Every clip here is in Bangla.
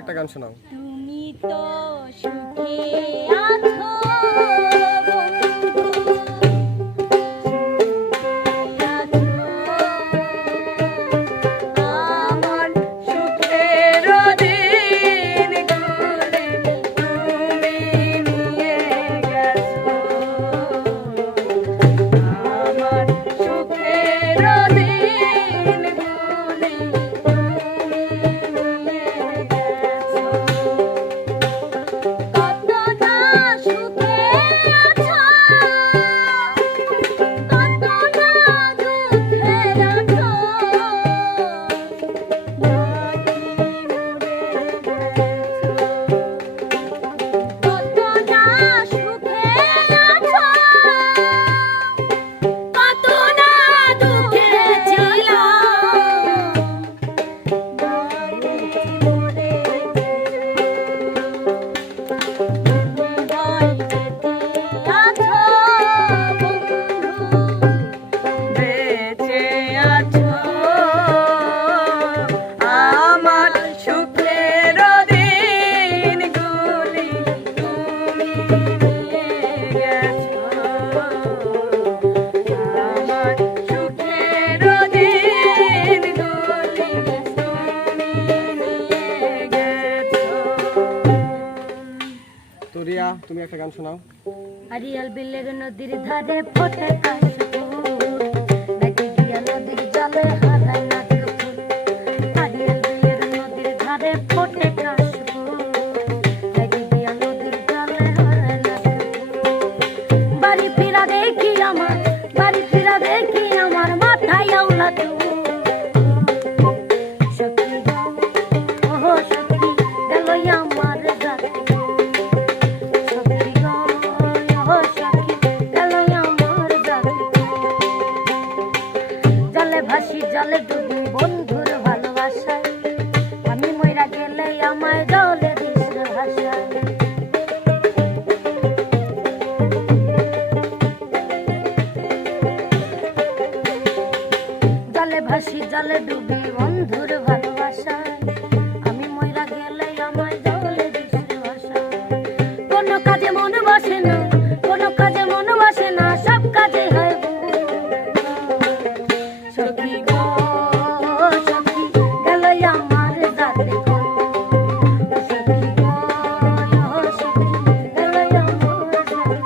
একটা গান শোনাও। তুমি তো সুখে আছো তুমি একটা গান শোনাও। আরিয়াল বিলের নদীর ধারে ফোটে কাশফুল, নাকি গিয়া নদীর জলে হারায় নাকফুল। আরিয়াল বিলের নদীর ধারে ফোটে কাশফুল, নাকি গিয়া নদীর জলে হারায় নাকফুল। বাড়ি ফিরা দেখি আমার, বাড়ি ফিরা দেখি আমার মাথায় আউলা চুল। সখী গো ওহো সখী গেল আমার রাতে, জলে ডুবি বন্ধুর ভালোবাসায়, আমি মইরা গেলে আমায় জলে দিস ভাষায়। জলে ভাসি জলে ডুবি বন্ধুর ভালোবাসায়, আমি মইরা গেলে আমায় জলে দিস ভাষায়। কোনো কাজে মন বসে না, কোনো কাজে মন বসে না, সব কাজে হয় সখী গো সখী গেল আমার রাতে কোন। সখী গো সখী গেল আমার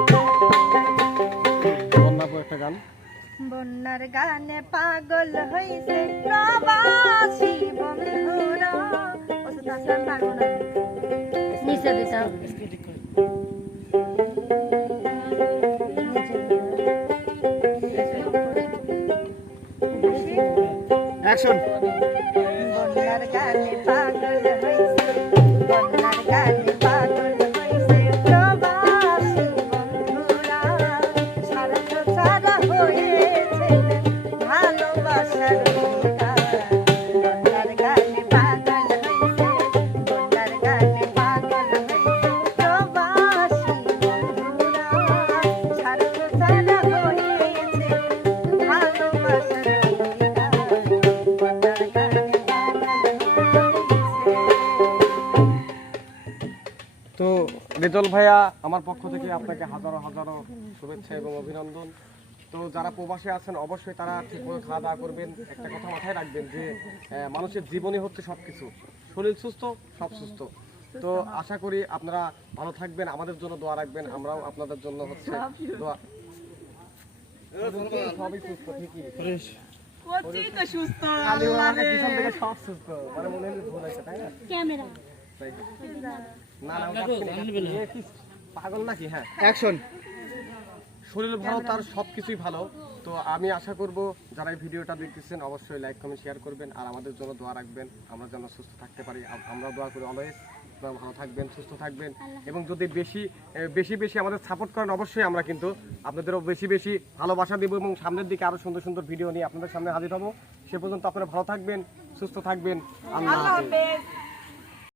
বন্যাপু একটা গান। বন্যার গানে পাগল হইছে প্রবাসী বন্ধুরা। নিচে দিতে অ্যাকশন। বন্যার গানে পাগল হইছে, বন্যার গানে পাগল হইছে প্রবাসী বন্ধুরা। স্বার্থ ছাড়া হয়েছে ভালোবাসার অধিকার। বন্যার গানে পাগল হইছে, বন্যার গানে পাগল হইছে প্রবাসী বন্ধুরা। স্বার্থ ছাড়া হয়েছে ভালোবাসার তো রেজল ভাইয়া, আমার পক্ষ থেকে আপনাকে হাজারো হাজারো শুভেচ্ছা এবং অভিনন্দন। তো যারা প্রবাসে আছেন অবশ্যই তারা ঠিকমতো খাওয়া দাওয়া করবেন। একটা কথা মাথায় রাখবেন যে মানুষের জীবনই হচ্ছে সব কিছু, শরীর সুস্থ সব সুস্থ। তো আশা করি আপনারা ভালো থাকবেন, আমাদের জন্য দোয়া রাখবেন, আমরাও আপনাদের জন্য হচ্ছে দোয়া। সবই সুস্থ, ঠিকই সব সুস্থ, মানে মনে হলে ভুল হয়েছে, তাই না? ক্যামেরা না না পাগল নাকি? হ্যাঁ অ্যাকশন। শরীর ভালো তার সব কিছুই ভালো। তো আমি আশা করব যারা এই ভিডিওটা দেখতেছেন অবশ্যই লাইক কমেন্ট শেয়ার করবেন, আর আমাদের জন্য দোয়া রাখবেন, আমরা যেন সুস্থ থাকতে পারি। আমরা দোয়া করি অলওয়েজ আপনারা ভালো থাকবেন, সুস্থ থাকবেন, এবং যদি বেশি বেশি আমাদের সাপোর্ট করেন অবশ্যই আমরা কিন্তু আপনাদেরও বেশি বেশি ভালোবাসা দেবো, এবং সামনের দিকে আরও সুন্দর সুন্দর ভিডিও নিয়ে আপনাদের সামনে হাজির হব। সে পর্যন্ত আপনারা ভালো থাকবেন, সুস্থ থাকবেন। আল্লাহ হাফেজ।